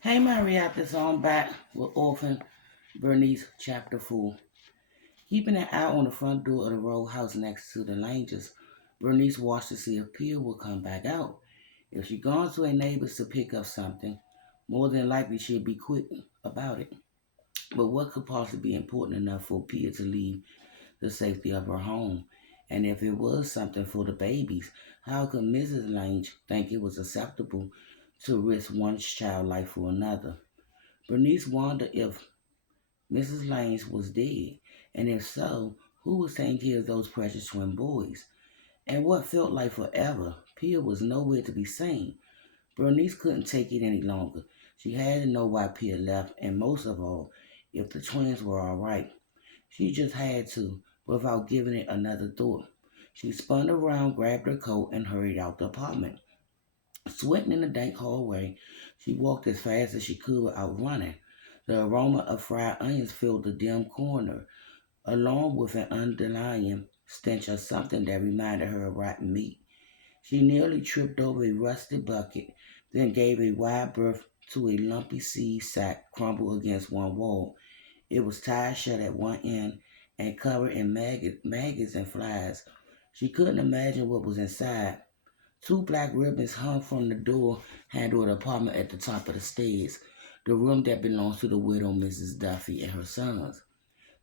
Hey, my reactors on back with Orphan, Bernice, Chapter 4. Keeping an eye on the front door of the row house next to the Langers, Bernice watched to see if Pia would come back out. If she'd gone to a neighbor's to pick up something, more than likely she'd be quick about it. But what could possibly be important enough for Pia to leave the safety of her home? And if it was something for the babies, how could Mrs. Lange think it was acceptable to risk one child's life for another? Bernice wondered if Mrs. Lange was dead, and if so, who was taking care of those precious twin boys? And what felt like forever, Pia was nowhere to be seen. Bernice couldn't take it any longer. She had to know why Pia left, and most of all, if the twins were all right. She just had to, without giving it another thought. She spun around, grabbed her coat, and hurried out the apartment. Sweating in the dank hallway, she walked as fast as she could without running. The aroma of fried onions filled the dim corner, along with an underlying stench of something that reminded her of rotten meat. She nearly tripped over a rusty bucket, then gave a wide berth to a lumpy seed sack crumbled against one wall. It was tied shut at one end and covered in maggots and flies. She couldn't imagine what was inside. Two black ribbons hung from the door handle of the apartment at the top of the stairs, the room that belongs to the widow Mrs. Duffy and her sons.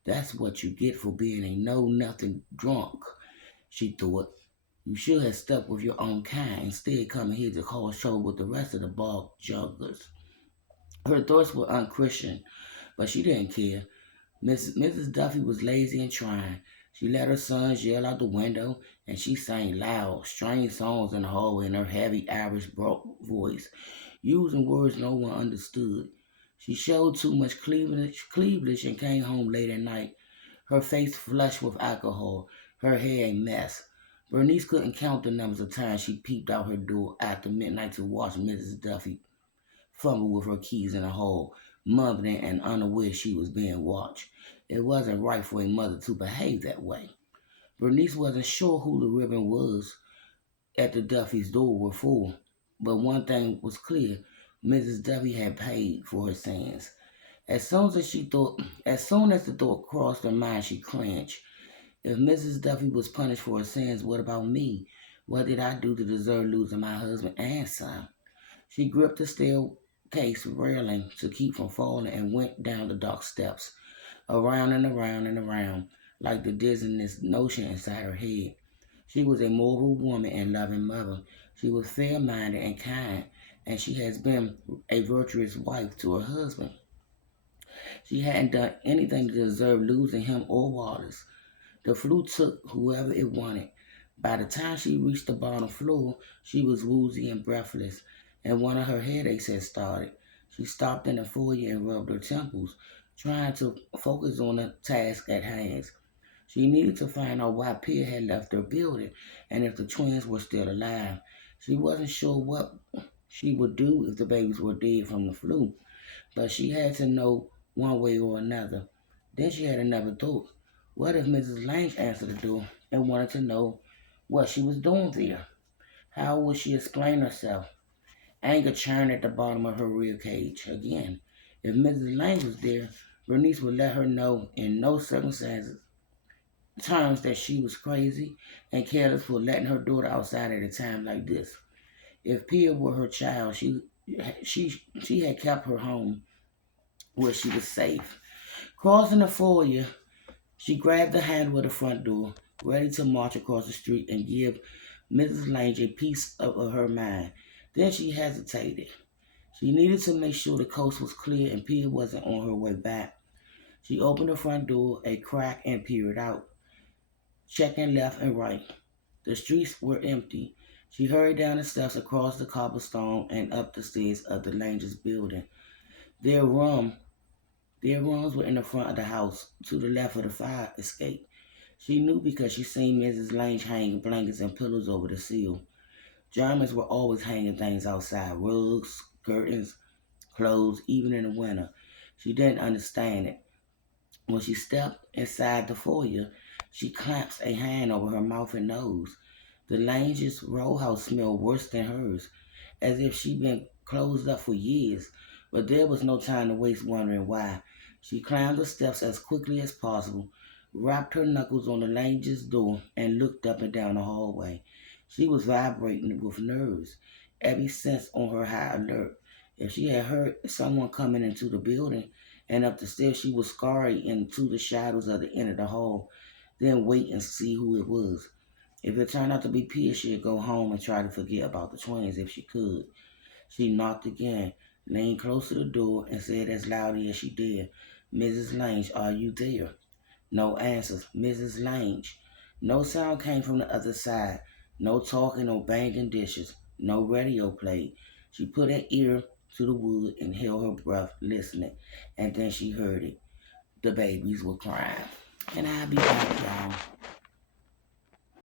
That's what you get for being a know-nothing drunk, she thought. You should have stuck with your own kind, instead coming here to cause trouble with the rest of the bog jugglers. Her thoughts were unchristian, but she didn't care. Mrs. Duffy was lazy and trying. She let her sons yell out the window, and she sang loud, strange songs in the hallway in her heavy Irish voice, using words no one understood. She showed too much cleavage and came home late at night, her face flushed with alcohol, her hair a mess. Bernice couldn't count the numbers of times she peeped out her door after midnight to watch Mrs. Duffy fumbled with her keys in the hall, mumbling and unaware she was being watched. It wasn't right for a mother to behave that way. Bernice wasn't sure who the ribbon was at the Duffy's door were for, but one thing was clear: Mrs. Duffy had paid for her sins. As soon as the thought crossed her mind, she cringed. If Mrs. Duffy was punished for her sins, what about me? What did I do to deserve losing my husband and son? She gripped the staircase railing to keep from falling and went down the dark steps, around and around and around, like the dizziness notion inside her head. She was a moral woman and loving mother. She was fair-minded and kind, and she has been a virtuous wife to her husband. She hadn't done anything to deserve losing him or Wallace. The flu took whoever it wanted. By the time she reached the bottom floor, she was woozy and breathless, and one of her headaches had started. She stopped in the foyer and rubbed her temples, trying to focus on the task at hand. She needed to find out why Pia had left her building and if the twins were still alive. She wasn't sure what she would do if the babies were dead from the flu, but she had to know one way or another. Then she had another thought. What if Mrs. Lange answered the door and wanted to know what she was doing there? How would she explain herself? Anger churned at the bottom of her rib cage again. If Mrs. Lange was there, Bernice would let her know in no circumstances terms that she was crazy and careless for letting her daughter outside at a time like this. If Pia were her child, she had kept her home where she was safe. Crossing the foyer, she grabbed the handle of the front door, ready to march across the street and give Mrs. Lange a piece of her mind. Then she hesitated. She needed to make sure the coast was clear and Pia wasn't on her way back. She opened the front door a crack and peered out, checking left and right. The streets were empty. She hurried down the steps across the cobblestone and up the stairs of the Lange's building. Their room Their rooms were in the front of the house, to the left of the fire escape. She knew because she seen Mrs. Lange hanging blankets and pillows over the sill. Germans were always hanging things outside, rugs, curtains, clothes, even in the winter. She didn't understand it. When she stepped inside the foyer, she clasped a hand over her mouth and nose. The Lange's row house smelled worse than hers, as if she'd been closed up for years. But there was no time to waste wondering why. She climbed the steps as quickly as possible, rapped her knuckles on the Langer's door, and looked up and down the hallway. She was vibrating with nerves, every sense on her high alert. If she had heard someone coming into the building and up the stairs, she would scurry into the shadows of the end of the hall, then wait and see who it was. If it turned out to be Pia, she'd go home and try to forget about the twins if she could. She knocked again, leaned close to the door, and said as loudly as she dared, "Mrs. Lange, are you there?" No answers. "Mrs. Lange." No sound came from the other side. No talking or banging dishes. No radio played. She put her ear to the wood and held her breath, listening. And then she heard it. The babies were crying. And I'll be back, y'all.